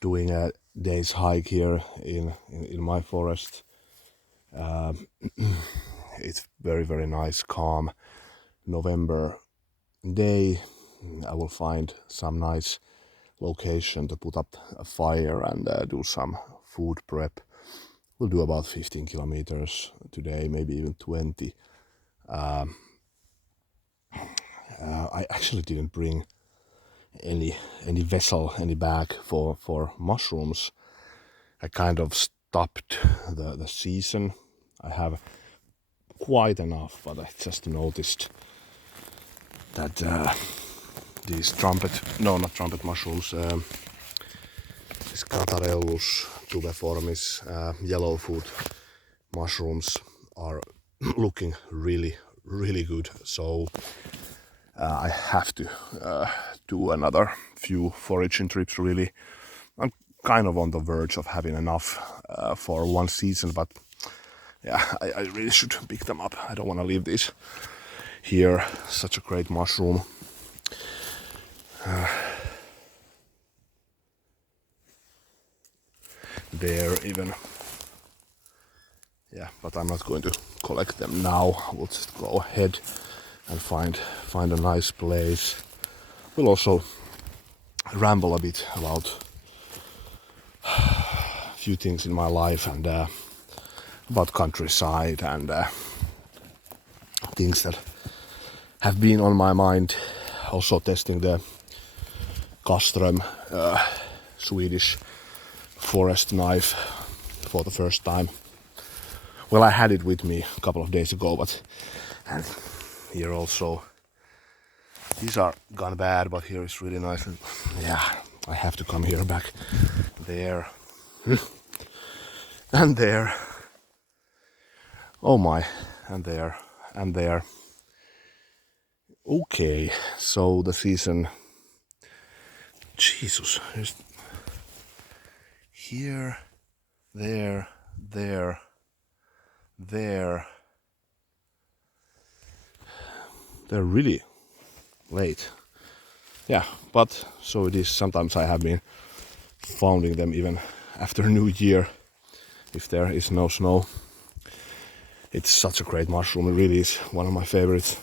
doing a day's hike here in my forest. It's very nice, calm November day. I will find some nice location to put up a fire and do some food prep. We'll do about 15 kilometers today, maybe even 20. I actually didn't bring any vessel, any bag for mushrooms. I kind of stopped the season. I have quite enough, but I just noticed that these not trumpet mushrooms, these Catarellus tubeformis, yellow food mushrooms are looking really good. So I have to do another few foraging trips. Really, I'm kind of on the verge of having enough for one season, but yeah, I really should pick them up. I don't want to leave this here. Such a great mushroom. There even. Yeah, but I'm not going to collect them now. We'll just go ahead and find a nice place. We'll also ramble a bit about a few things in my life and about countryside and things that have been on my mind. Also testing the Casstro Swedish Forest Knife for the first time. Well, I had it with me a couple of days ago, but and here also these are gone bad, but here is really nice. And yeah, I have to come here back. There and there. Oh my, and there. Okay, so the season. Jesus, there's here, there. They're really late. Yeah, but so it is. Sometimes I have been finding them even after New Year if there is no snow. It's such a great mushroom. It really is one of my favorites.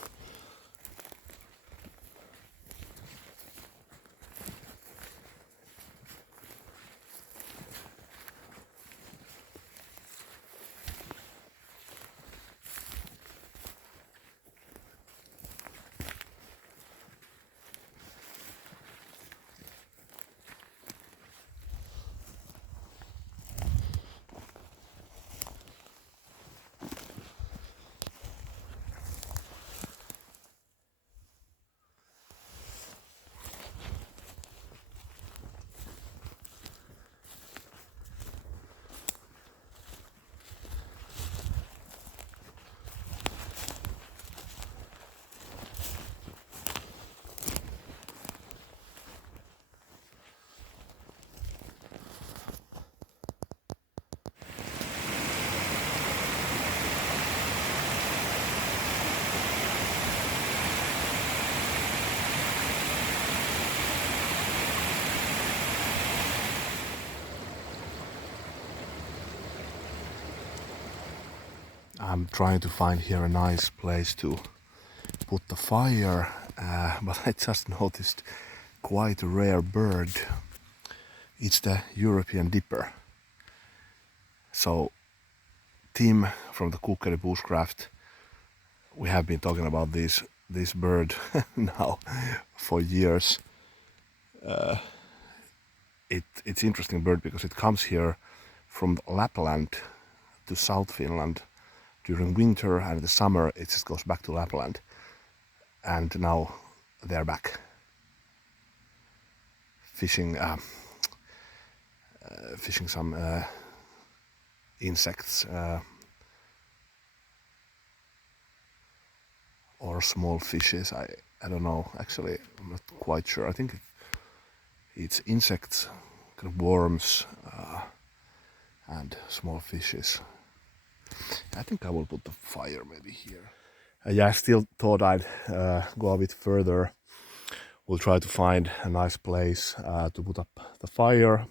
I'm trying to find here a nice place to put the fire, but I just noticed quite a rare bird. It's the European dipper. So Tim from the Cookery Bushcraft, we have been talking about this bird now for years. It's interesting bird because it comes here from Lapland to South Finland during winter, and in the summer it just goes back to Lapland. And now they're back fishing some insects or small fishes. I don't know, actually I'm not quite sure. I think it's insects, kind of worms and small fishes. I think I will put the fire maybe here. Yeah, I still thought I'd go a bit further. We'll try to find a nice place to put up the fire.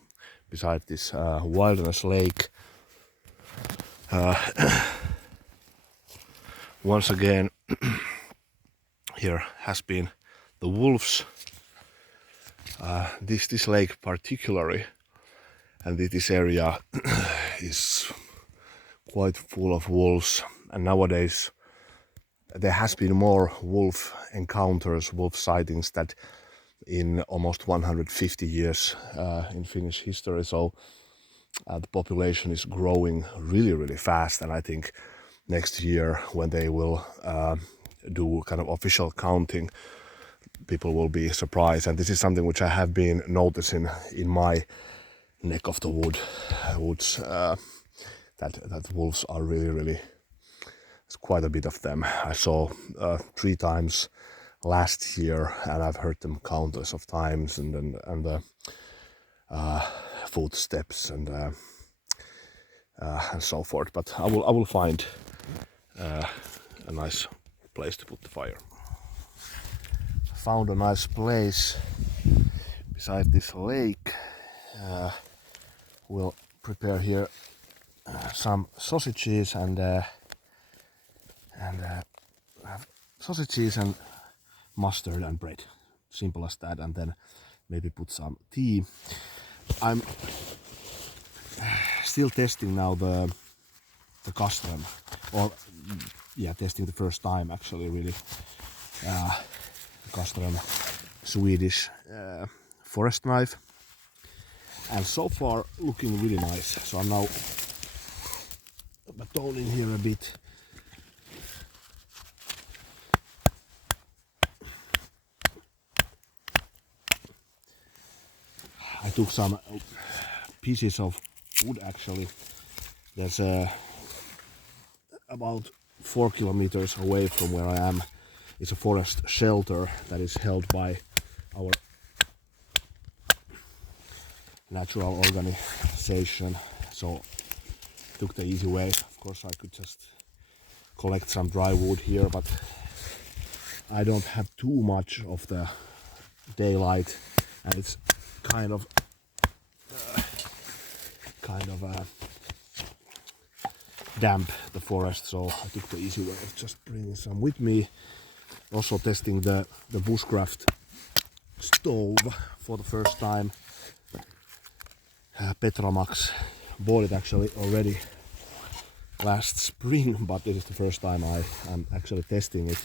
beside this wilderness lake. Once again, here has been the wolves. This lake particularly, and this area is quite full of wolves. And nowadays there has been more wolf encounters, wolf sightings that in almost 150 years in Finnish history. So the population is growing really fast, and I think next year when they will do kind of official counting, people will be surprised. And this is something which I have been noticing in my neck of the woods, that wolves are really, it's quite a bit of them. I saw 3 times last year, and I've heard them countless of times, and the footsteps and so forth. But I will find a nice place to put the fire. Found a nice place beside this lake. We'll prepare here some sausages and sausages and mustard and bread. Simple as that, and then maybe put some tea. I'm still testing now the Casstro, or testing the first time actually, really. Casstro Swedish Forest Knife, and so far looking really nice. So I'm now batoning here a bit. I took some pieces of wood actually. There's about 4 kilometers away from where I am. It's a forest shelter that is held by our natural organization. So took the easy way. Of course I could just collect some dry wood here, but I don't have too much of the daylight, and it's kind of damp, the forest, so I took the easy way of just bringing some with me. Also testing the bushcraft stove for the first time. Petromax, bought it actually already last spring, but this is the first time I'm actually testing it.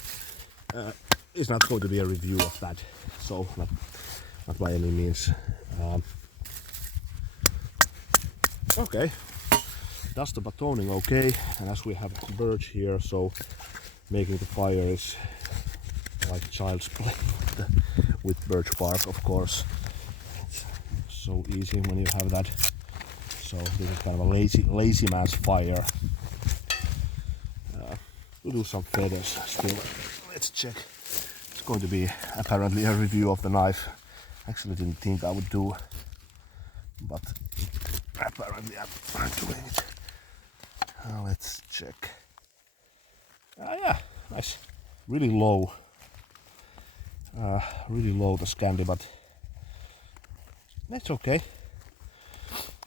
It's not going to be a review of that, so not by any means. Okay, does the batoning okay, and as we have birch here, so making the fire is like child's play with birch bark, of course. It's so easy when you have that. So this is kind of a lazy man's fire. We'll do some feathers still. Let's check. It's going to be apparently a review of the knife. Actually didn't think I would do, but apparently I'm doing it. Let's check. Yeah, nice. Really low the Scandi, but that's okay.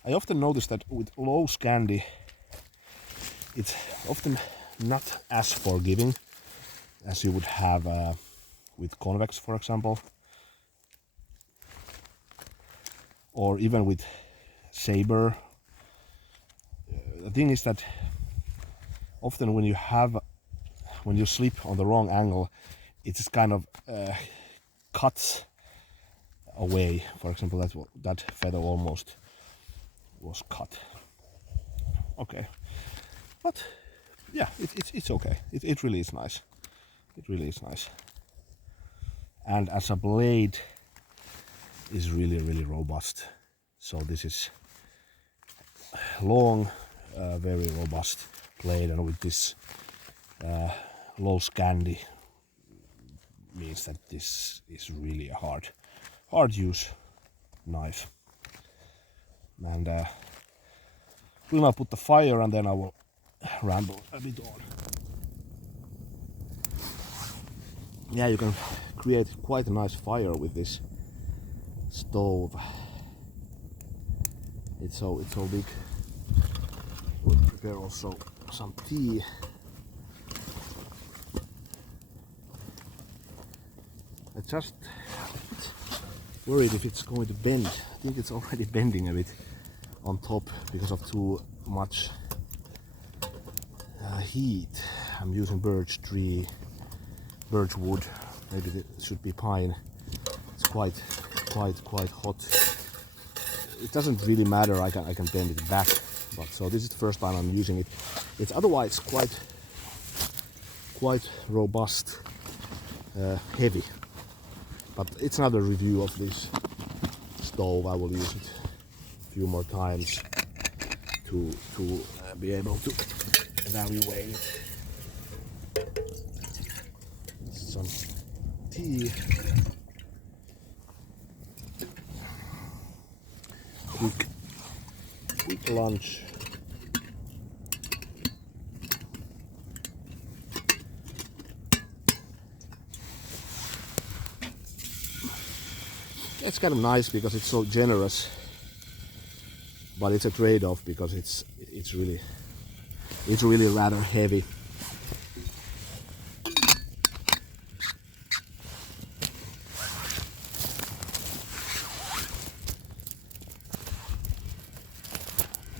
I often notice that with low Scandi, it's often not as forgiving as you would have with convex, for example, or even with saber. The thing is that often when you sleep on the wrong angle, it just kind of cuts away. For example, that feather almost was cut. Okay, but yeah, it's okay. It really is nice. It really is nice. And as a blade, is really robust. So this is long, very robust blade, and with this low Scandi means that this is really a hard use knife. And we'll now put the fire, and then I will ramble a bit on. Yeah, you can create quite a nice fire with this stove. It's so big. We'll prepare also some tea. I just worried if it's going to bend. I think it's already bending a bit on top because of too much heat. I'm using birch wood. Maybe it should be pine. It's quite hot. It doesn't really matter. I can bend it back. But so this is the first time I'm using it. It's otherwise quite robust, heavy. But it's another review of this stove. I will use it a few more times to be able to evaluate some tea. Quick lunch. It's kind of nice because it's so generous, but it's a trade-off because it's really rather heavy.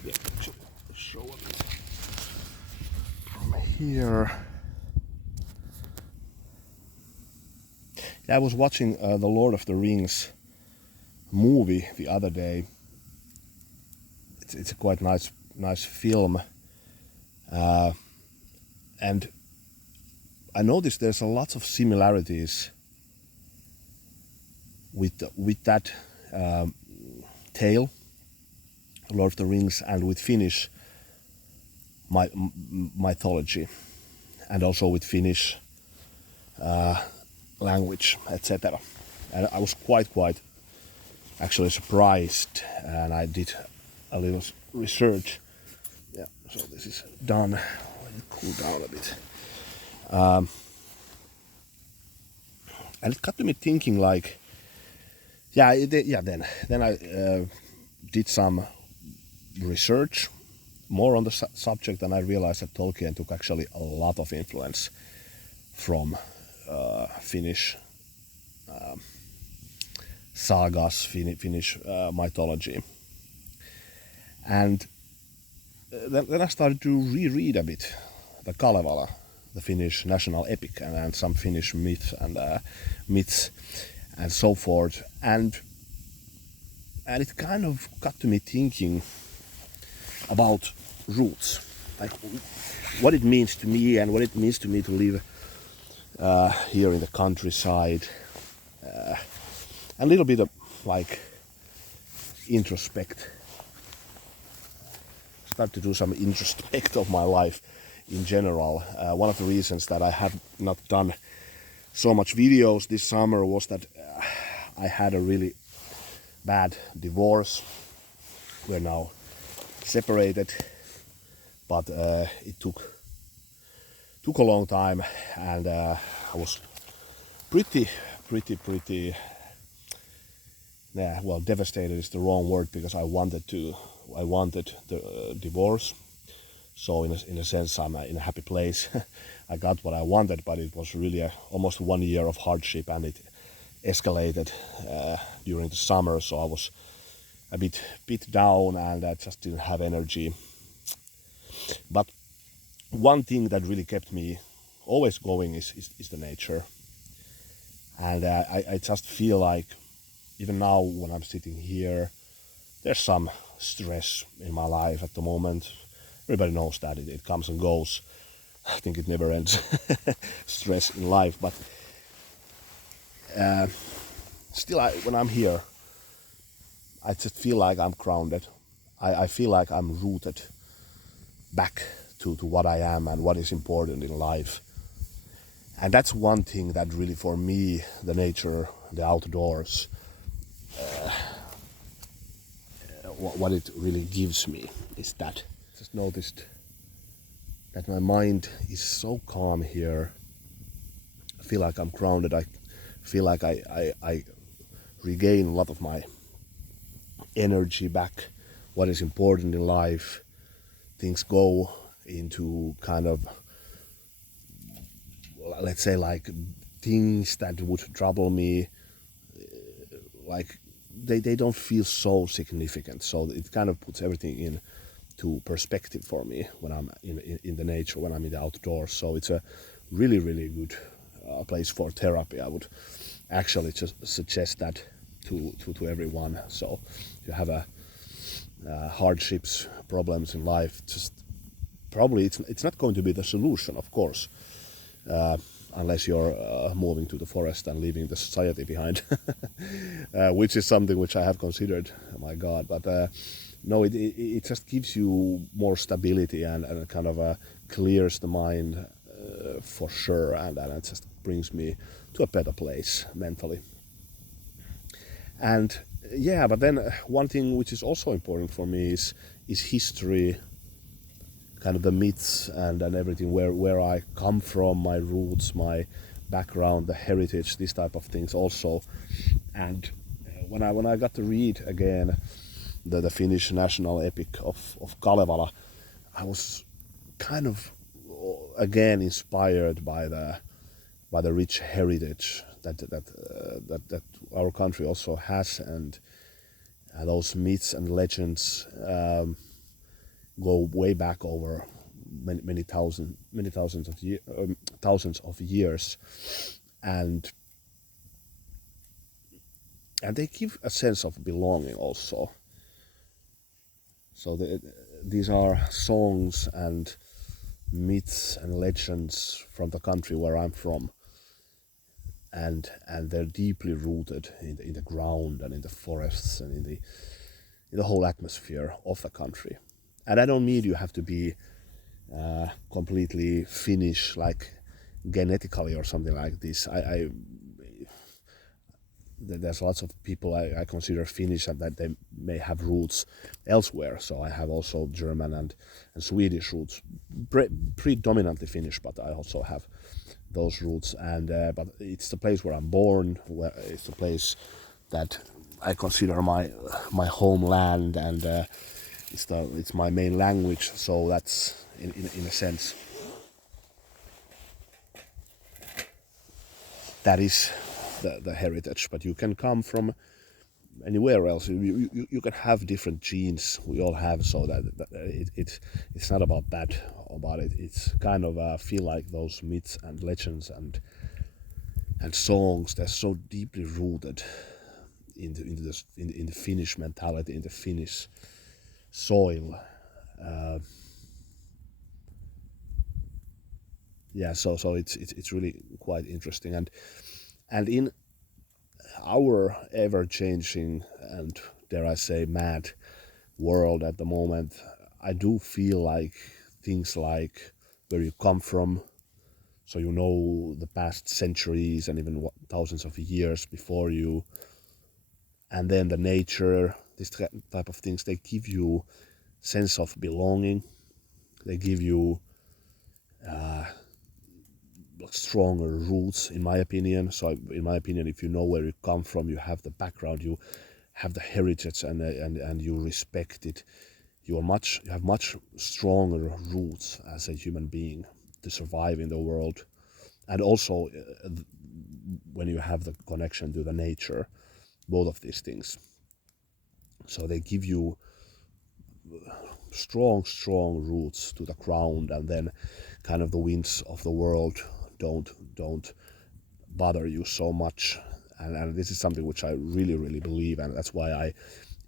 Yeah, show a bit from here. I was watching the Lord of the Rings movie the other day. It's a quite nice film, and I noticed there's a lot of similarities with that tale, Lord of the Rings, and with Finnish mythology, and also with Finnish language, etc. And I was quite actually surprised, and I did a little research. Yeah, so this is done. Let it cool down a bit. And it got to me thinking, like, then I did some research more on the subject, and I realized that Tolkien took actually a lot of influence from Finnish sagas, Finnish mythology. And then I started to reread a bit the Kalevala, the Finnish national epic, and some Finnish myths and so forth. And it kind of got to me thinking about roots, like what it means to me and what it means to me to live here in the countryside. A little bit of like start to do some introspect of my life in general. One of the reasons that I have not done so much videos this summer was that I had a really bad divorce. We're now separated, but it took a long time, and I was pretty devastated is the wrong word, because I wanted the divorce. So in a sense, I'm in a happy place. I got what I wanted, but it was really almost 1 year of hardship, and it escalated during the summer. So I was a bit down, and I just didn't have energy. But one thing that really kept me always going is the nature. And I just feel like even now when I'm sitting here, there's some stress in my life at the moment. Everybody knows that it comes and goes. I think it never ends. Stress in life, but still, when I'm here, I just feel like I'm grounded. I feel like I'm rooted back to what I am and what is important in life. And that's one thing that really, for me, the nature, the outdoors, what it really gives me is that. Just noticed that my mind is so calm here. I feel like I'm grounded. I feel like I regain a lot of my energy back what is important in life. Things go into kind of, let's say, like things that would trouble me, like they don't feel so significant. So it kind of puts everything into perspective for me when I'm in the nature, when I'm in the outdoors. So it's a really, really good place for therapy. I would actually just suggest that to everyone. So if you have hardships, problems in life, just probably it's not going to be the solution, of course, unless you're moving to the forest and leaving the society behind, which is something which I have considered. Oh my God! But no, it just gives you more stability and kind of clears the mind for sure, and it just brings me to a better place mentally. And yeah, but then one thing which is also important for me is history, kind of the myths and everything, where I come from, my roots, my background, the heritage, these type of things also. And when I got to read again the Finnish national epic of Kalevala, I was kind of again inspired by the rich heritage that our country also has, and those myths and legends go way back over many thousands of years, and they give a sense of belonging also. So these are songs and myths and legends from the country where I'm from, and they're deeply rooted in the ground and in the forests and in the whole atmosphere of the country. And I don't mean you have to be completely Finnish, like genetically or something like this. There's lots of people I consider Finnish and that they may have roots elsewhere. So I have also German and Swedish roots, predominantly Finnish, but I also have those roots. And but it's the place where I'm born, where it's the place that I consider my homeland, and it's my main language. So that's in a sense that is the heritage. But you can come from anywhere else. You can have different genes. We all have, so that it's not about that. About it, it's kind of feel like those myths and legends and songs. They're so deeply rooted in the Finnish mentality, in the Finnish soil. Yeah, so it's really quite interesting, and in our ever-changing and, dare I say, mad world at the moment, I do feel like things like where you come from, so you know the past centuries and even thousands of years before you, and then the nature, this type of things, they give you sense of belonging. They give you stronger roots, in my opinion. So in my opinion, if you know where you come from, you have the background, you have the heritage, and you respect it, you have much stronger roots as a human being to survive in the world. And also when you have the connection to the nature, both of these things, so they give you strong roots to the ground, and then kind of the winds of the world don't bother you so much. And this is something which I really believe, and that's why I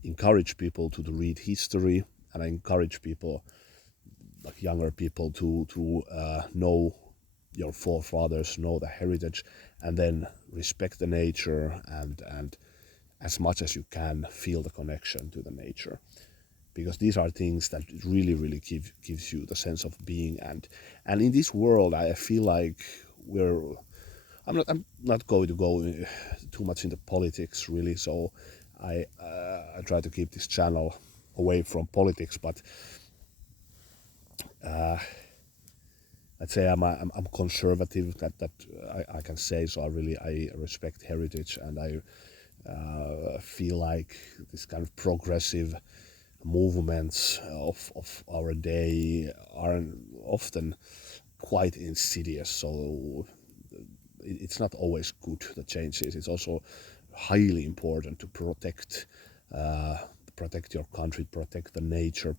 encourage people to read history, and I encourage people, like younger people, to know your forefathers, know the heritage, and then respect the nature, and as much as you can feel the connection to the nature, because these are things that really gives you the sense of being. And in this world, I feel like I'm not going to go too much into politics, really. So I try to keep this channel away from politics. But I'd say I'm conservative. That I can say. So I respect heritage, and I feel like this kind of progressive movements of our day are often quite insidious. So it's not always good, the changes. It's also highly important to protect your country, protect the nature,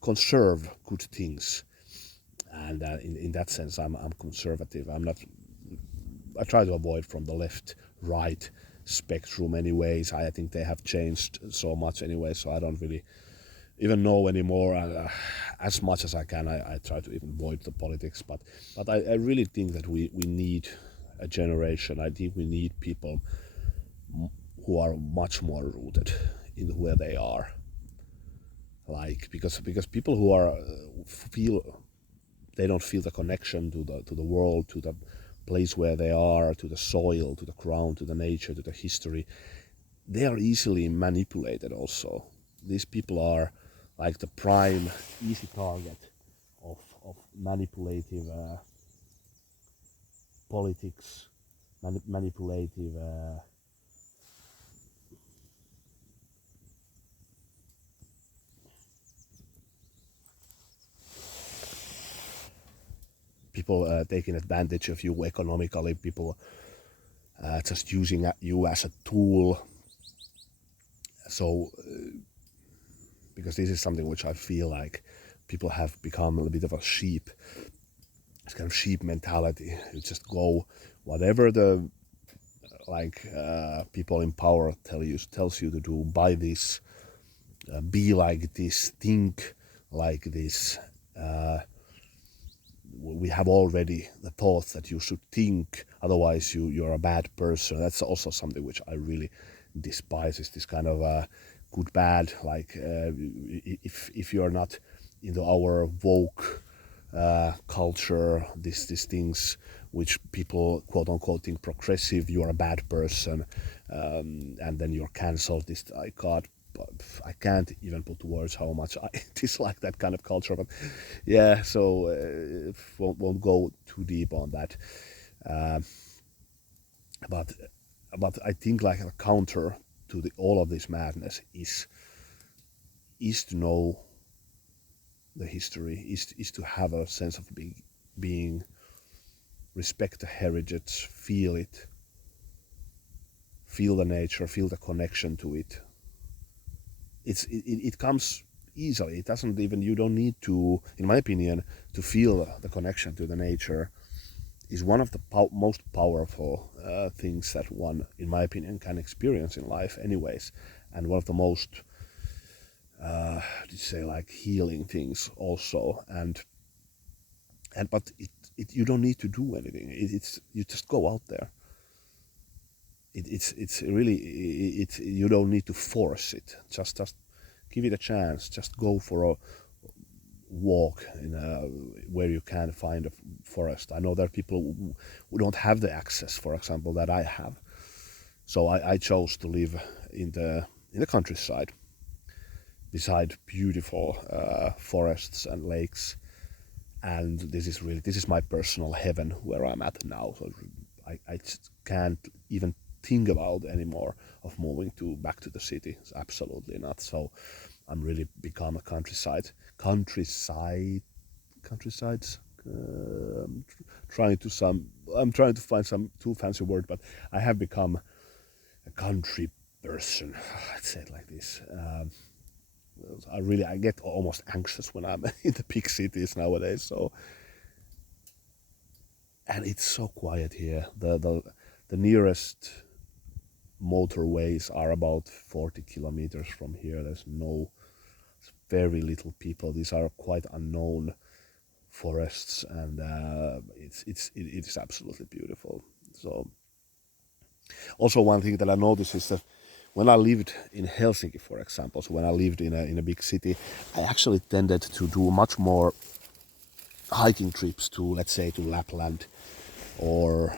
conserve good things. And in that sense, I'm conservative. I try to avoid from the left-right spectrum anyways. I think they have changed so much anyway, so I don't really even know anymore. As much as I can, I try to even avoid the politics. But I really think that we need a generation. I think we need people who are much more rooted in where they are. Because people who are they don't feel the connection to the world, to the place where they are, to the soil, to the ground, to the nature, to the history. They are easily manipulated also. These people are like the prime, easy target of manipulative politics, manipulative people taking advantage of you economically, people just using you as a tool. So, because this is something which I feel like people have become a bit of a sheep. It's kind of sheep mentality. You just go whatever the people in power tells you to do. Buy this, be like this, think like this. We have already the thoughts that you should think, otherwise you're a bad person. That's also something which I really despise, is this kind of good bad, if you're not into our woke culture, these things which people quote unquote think progressive, you're a bad person, and then you're cancelled. I can't even put words how much I dislike that kind of culture. But yeah, so won't go too deep on that. But I think like a counter to all of this madness is to know the history, is to have a sense of being, respect the heritage, feel it, feel the nature, feel the connection to it. It comes easily. It doesn't even, you don't need to, in my opinion, to feel the connection to the nature is one of the most powerful things that one, in my opinion, can experience in life anyways, and one of the most healing things also. But you don't need to do anything. You just go out there. It's really you don't need to force it. Just give it a chance. Just go for a walk where you can find a forest. I know there are people who don't have the access, for example, that I have. So I chose to live in the countryside, beside beautiful forests and lakes. And this is my personal heaven where I'm at now. So I just can't even think about anymore of moving back to the city. It's absolutely not. So I'm really become a countrysides. I'm trying to find some too fancy word, but I have become a country person. Let's say it like this. I get almost anxious when I'm in the big cities nowadays. So, and it's so quiet here. The nearest motorways are about 40 kilometers from here. There's very little people. These are quite unknown forests, and it is absolutely beautiful. So, also one thing that I noticed is that when I lived in Helsinki, for example, so when I lived in a big city, I actually tended to do much more hiking trips to, let's say, to Lapland or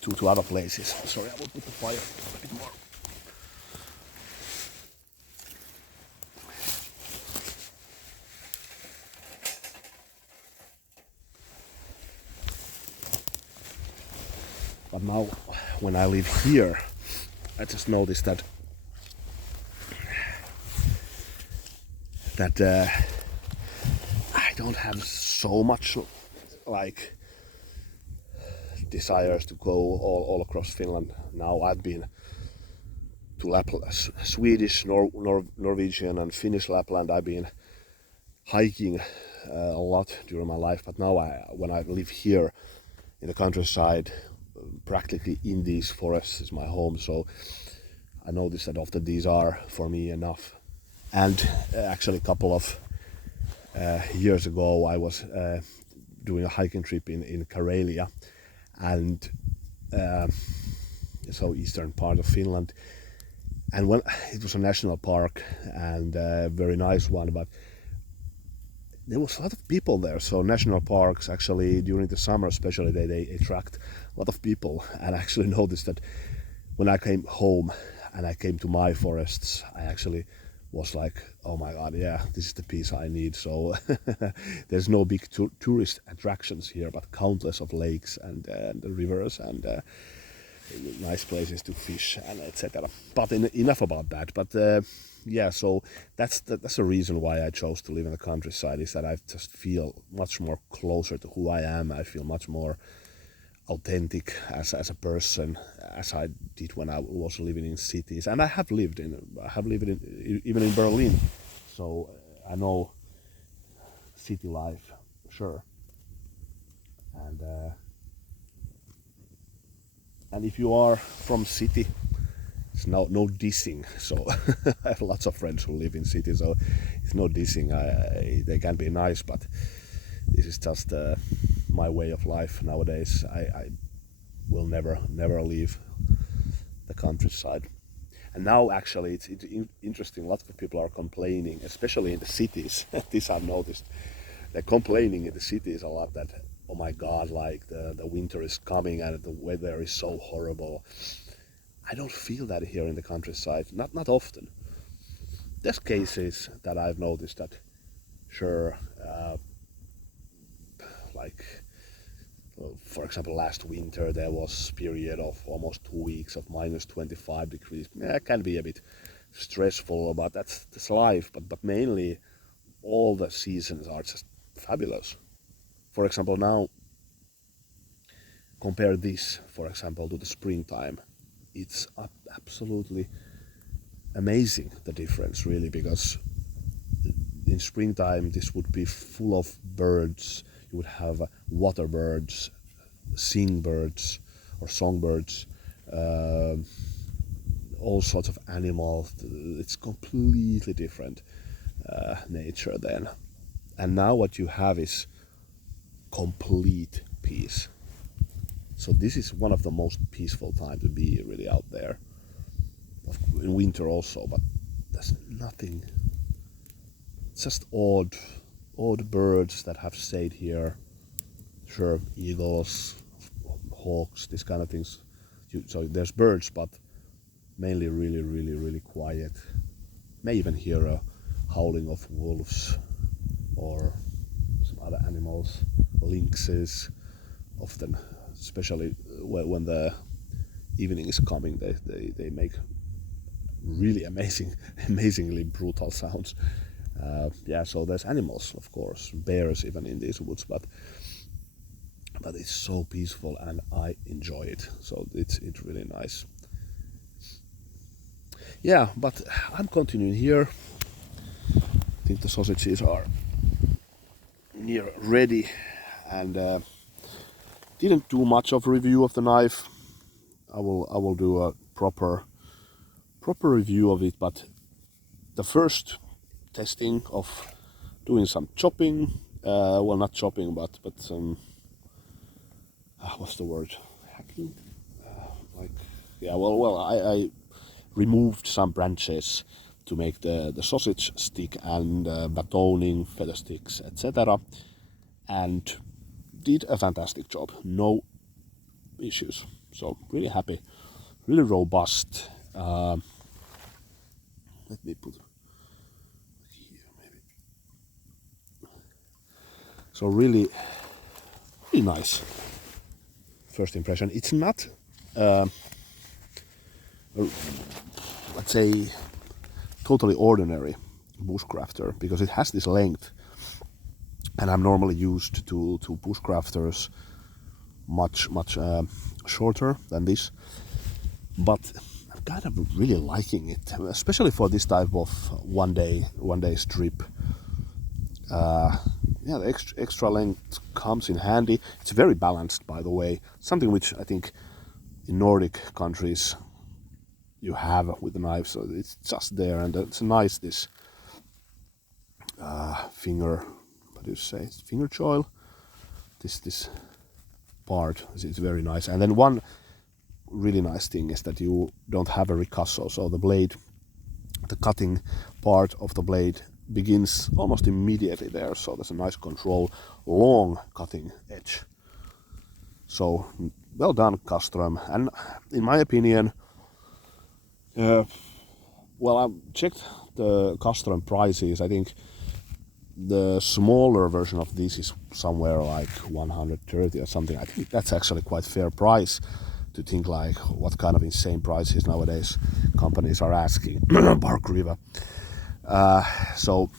to other places. Sorry, I will put the fire a bit more. But now, when I live here, I just noticed that that I don't have so much like desires to go all across Finland. Now I've been to Swedish, Norwegian and Finnish Lapland. I've been hiking a lot during my life, but now when I live here in the countryside, practically in these forests is my home, so I noticed that often these are for me enough. And actually a couple of years ago I was doing a hiking trip in Karelia, and so eastern part of Finland, and when it was a national park and a very nice one, but there was a lot of people there. So national parks actually during the summer especially they attract a lot of people, and I actually noticed that when I came home and I came to my forests, I actually was like, oh my god, yeah, this is the peace I need. So there's no big tourist attractions here, but countless of lakes and rivers and nice places to fish and etc. But enough about that. But yeah, so that's the reason why I chose to live in the countryside, is that I just feel much more closer to who I am. I feel much more authentic as a person as I did when I was living in cities. And I have lived even in Berlin, so I know city life, sure. And if you are from city, it's no dissing. So I have lots of friends who live in cities, so it's no dissing. They can be nice, but this is just my way of life nowadays. I will never leave the countryside. And now actually it's interesting. Lots of people are complaining, especially in the cities. This I've noticed. They're complaining in the cities a lot that, oh my god, like the winter is coming and the weather is so horrible. I don't feel that here in the countryside, not often. There's cases that I've noticed that, sure, like for example last winter there was a period of almost 2 weeks of minus 25 degrees. Yeah, it can be a bit stressful, but that's life. But mainly all the seasons are just fabulous. For example, now compare this, for example, to the springtime. It's absolutely amazing, the difference, really, because in springtime this would be full of birds. You would have water birds, sing birds or songbirds, all sorts of animals. It's completely different nature then. And now what you have is complete peace. So this is one of the most peaceful times to be really out there. In winter also, but there's nothing. It's just odd birds that have stayed here. Sure, eagles, hawks, these kind of things. So there's birds, but mainly really quiet. May even hear a howling of wolves or some other animals, lynxes. Often, especially when the evening is coming, they make really amazingly brutal sounds. Yeah, so there's animals, of course, bears even in these woods, but it's so peaceful and I enjoy it. So it's really nice. Yeah, but I'm continuing here. I think the sausages are near ready, and didn't do much of a review of the knife. I will do a proper review of it, but the first testing of doing some chopping, well, not chopping, but some what's the word, hacking, like, yeah, well I removed some branches to make the sausage stick and batoning, feather sticks, etc., and did a fantastic job, no issues. So really happy, really robust. Let me put here maybe. So really nice first impression. It's not let's say totally ordinary bushcrafter, because it has this length, and I'm normally used to bushcrafters much shorter than this, but I'm kind of really liking it, especially for this type of one day trip. Yeah, the extra length comes in handy. It's very balanced, by the way, something which I think in Nordic countries you have with the knife, so it's just there, and it's nice, this finger, what do you say, finger choil, this part is very nice. And then one really nice thing is that you don't have a ricasso, so the blade, the cutting part of the blade begins almost immediately there, so there's a nice control, long cutting edge. So well done, Casstro. And in my opinion, well, I checked the Casstro prices. I think the smaller version of this is somewhere like 130 or something. I think that's actually quite fair price to think like what kind of insane prices nowadays companies are asking. Bark River. So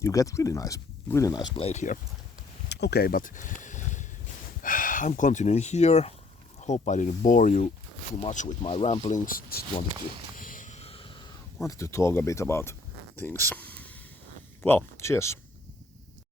you get really nice blade here. Okay, but I'm continuing here. Hope I didn't bore you too much with my ramblings. Just wanted to talk a bit about things. Well, cheers.